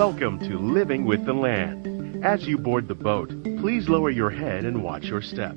Welcome to Living with the Land. As you board the boat, please lower your head and watch your step.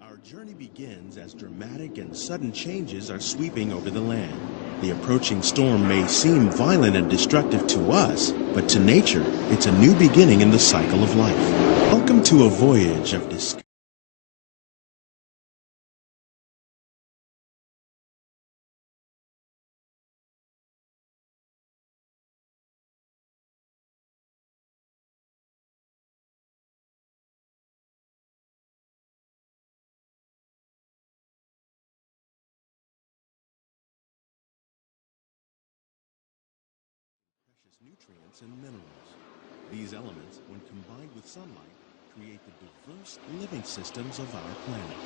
Our journey begins as dramatic and sudden changes are sweeping over the land. The approaching storm may seem violent and destructive to us, but to nature, it's a new beginning in the cycle of life. Welcome to a voyage of discovery. Nutrients and minerals. These elements, when combined with sunlight, create the diverse living systems of our planet.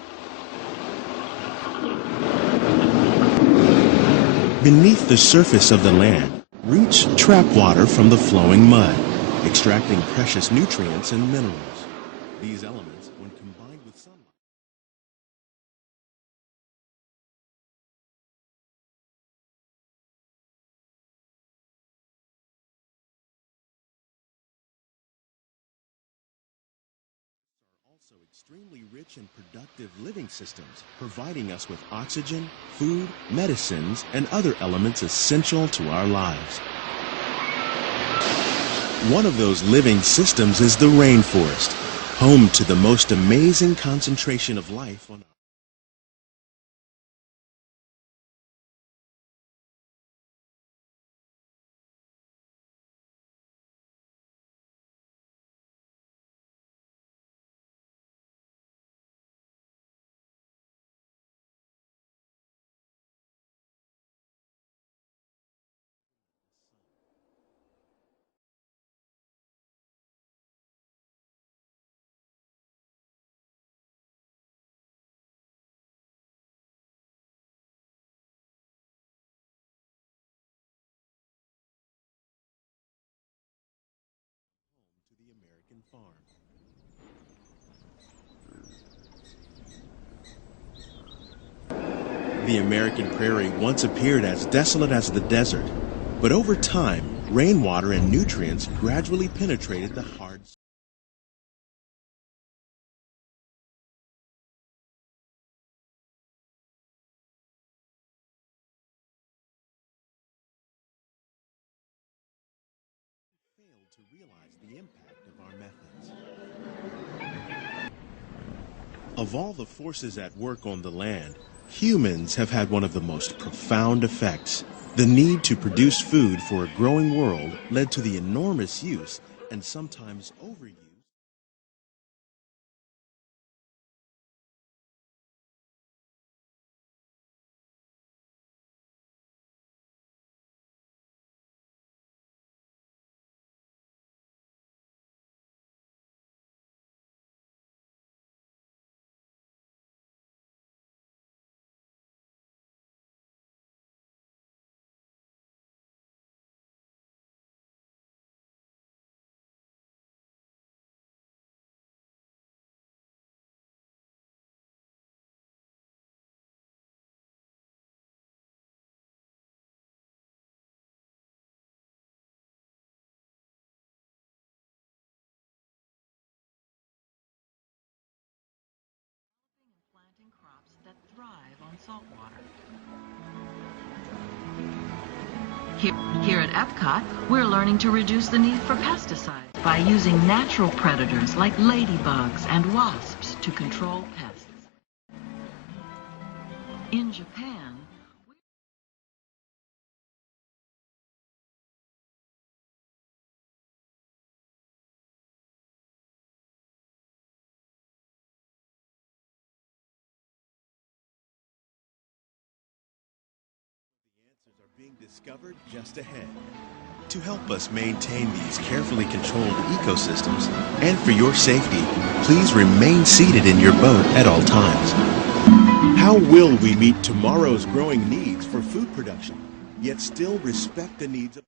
Beneath the surface of the land, roots trap water from the flowing mud, extracting precious nutrients and minerals. These elements, when combined with sunlight, also extremely rich and productive living systems, providing us with oxygen, food, medicines, and other elements essential to our lives. One of those living systems is the rainforest, home to the most amazing concentration of life on Earth. To the American farm. The American prairie once appeared as desolate as the desert, but over time, rainwater and nutrients gradually penetrated the hard soil. Failed to realize the impact of our methods. Of all the forces at work on the land, humans have had one of the most profound effects. The need to produce food for a growing world led to the enormous use and sometimes overuse. Planting crops that thrive on salt water. Here at Epcot, we're learning to reduce the need for pesticides by using natural predators like ladybugs and wasps to control pests. In Japan, The answers are being discovered just ahead. To help us maintain these carefully controlled ecosystems, and for your safety, please remain seated in your boat at all times. How will we meet tomorrow's growing needs for food production, yet still respect the needs of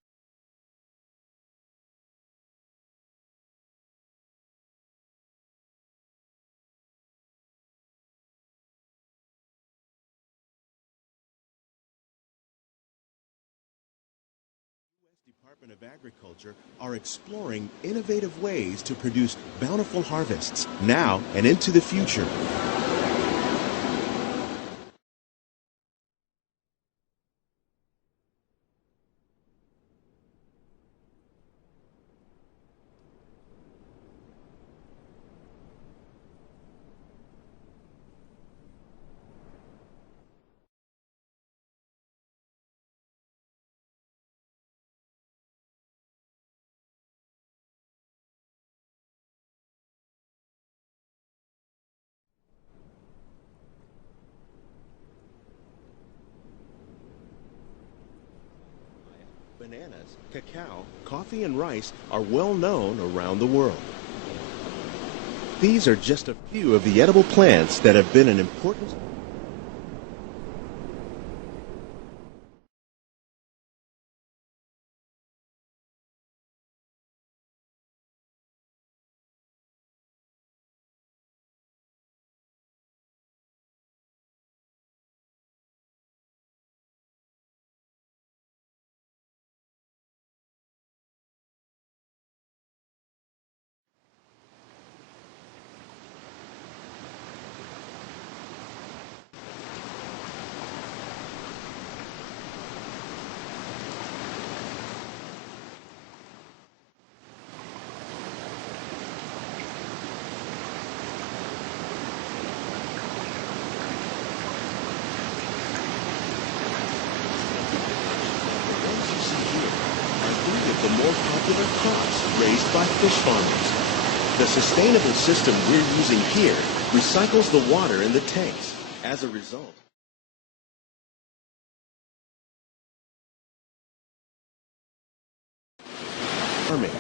Department of Agriculture are exploring innovative ways to produce bountiful harvests now and into the future. Bananas, cacao, coffee, and rice are well known around the world. These are just a few of the edible plants that have been an important the more popular crops raised by fish farmers. The sustainable system we're using here recycles the water in the tanks. As a result, farming,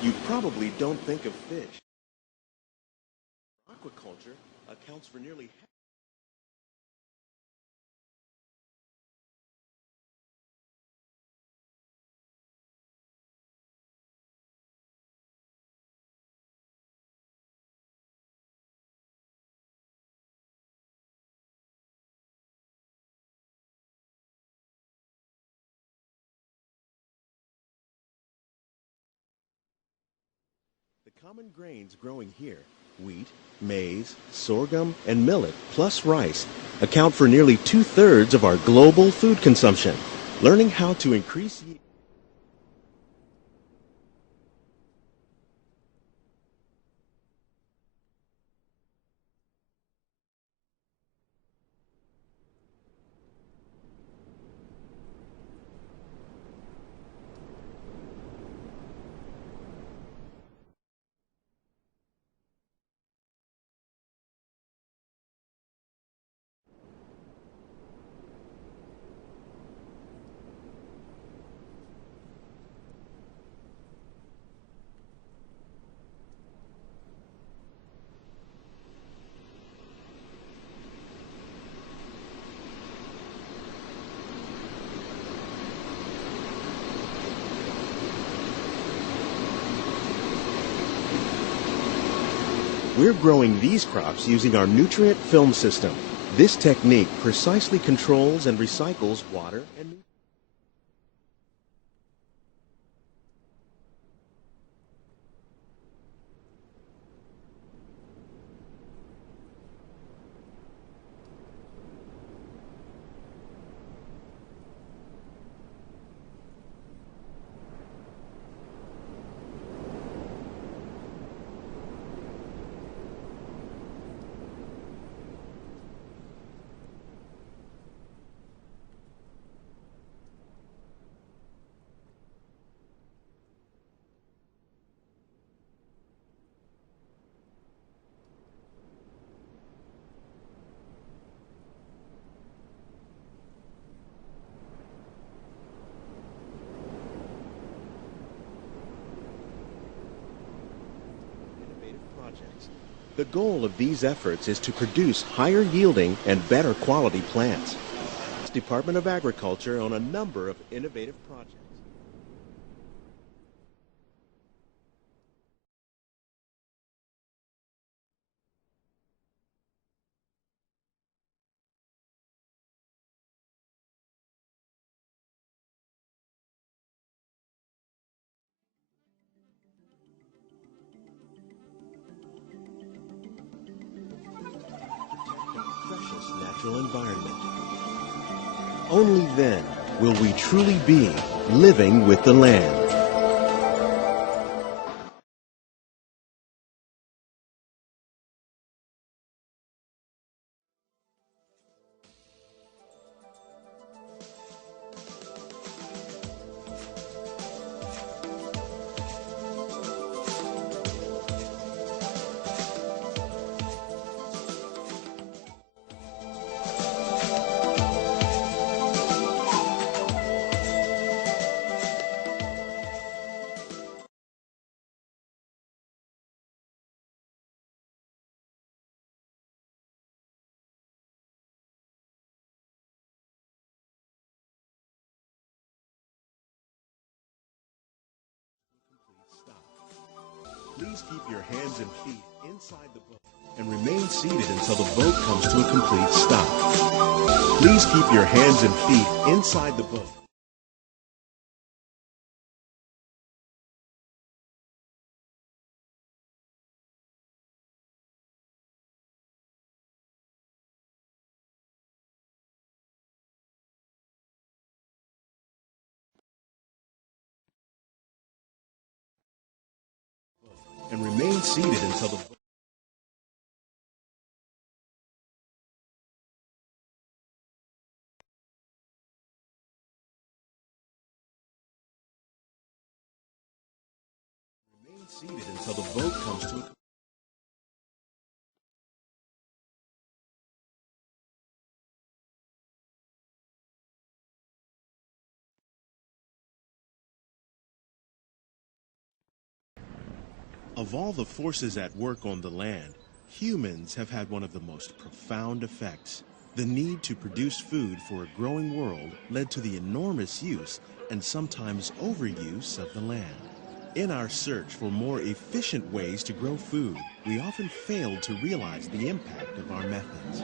you probably don't think of fish. Aquaculture accounts for nearly half. The common grains growing here, wheat, maize, sorghum, and millet, plus rice, account for nearly 2/3 of our global food consumption. Learning how to increase yield. We're growing these crops using our nutrient film system. This technique precisely controls and recycles water and nutrients. The goal of these efforts is to produce higher yielding and better quality plants. Department of Agriculture on a number of innovative projects. Precious natural environment. Only then will we truly be living with the land. Please keep your hands and feet inside the boat and remain seated until the boat comes to a complete stop. Please keep your hands and feet inside the boat. And remain seated until the boat. Remain seated until the boat comes to a Of all the forces at work on the land, humans have had one of the most profound effects. The need to produce food for a growing world led to the enormous use and sometimes overuse of the land. In our search for more efficient ways to grow food, we often failed to realize the impact of our methods.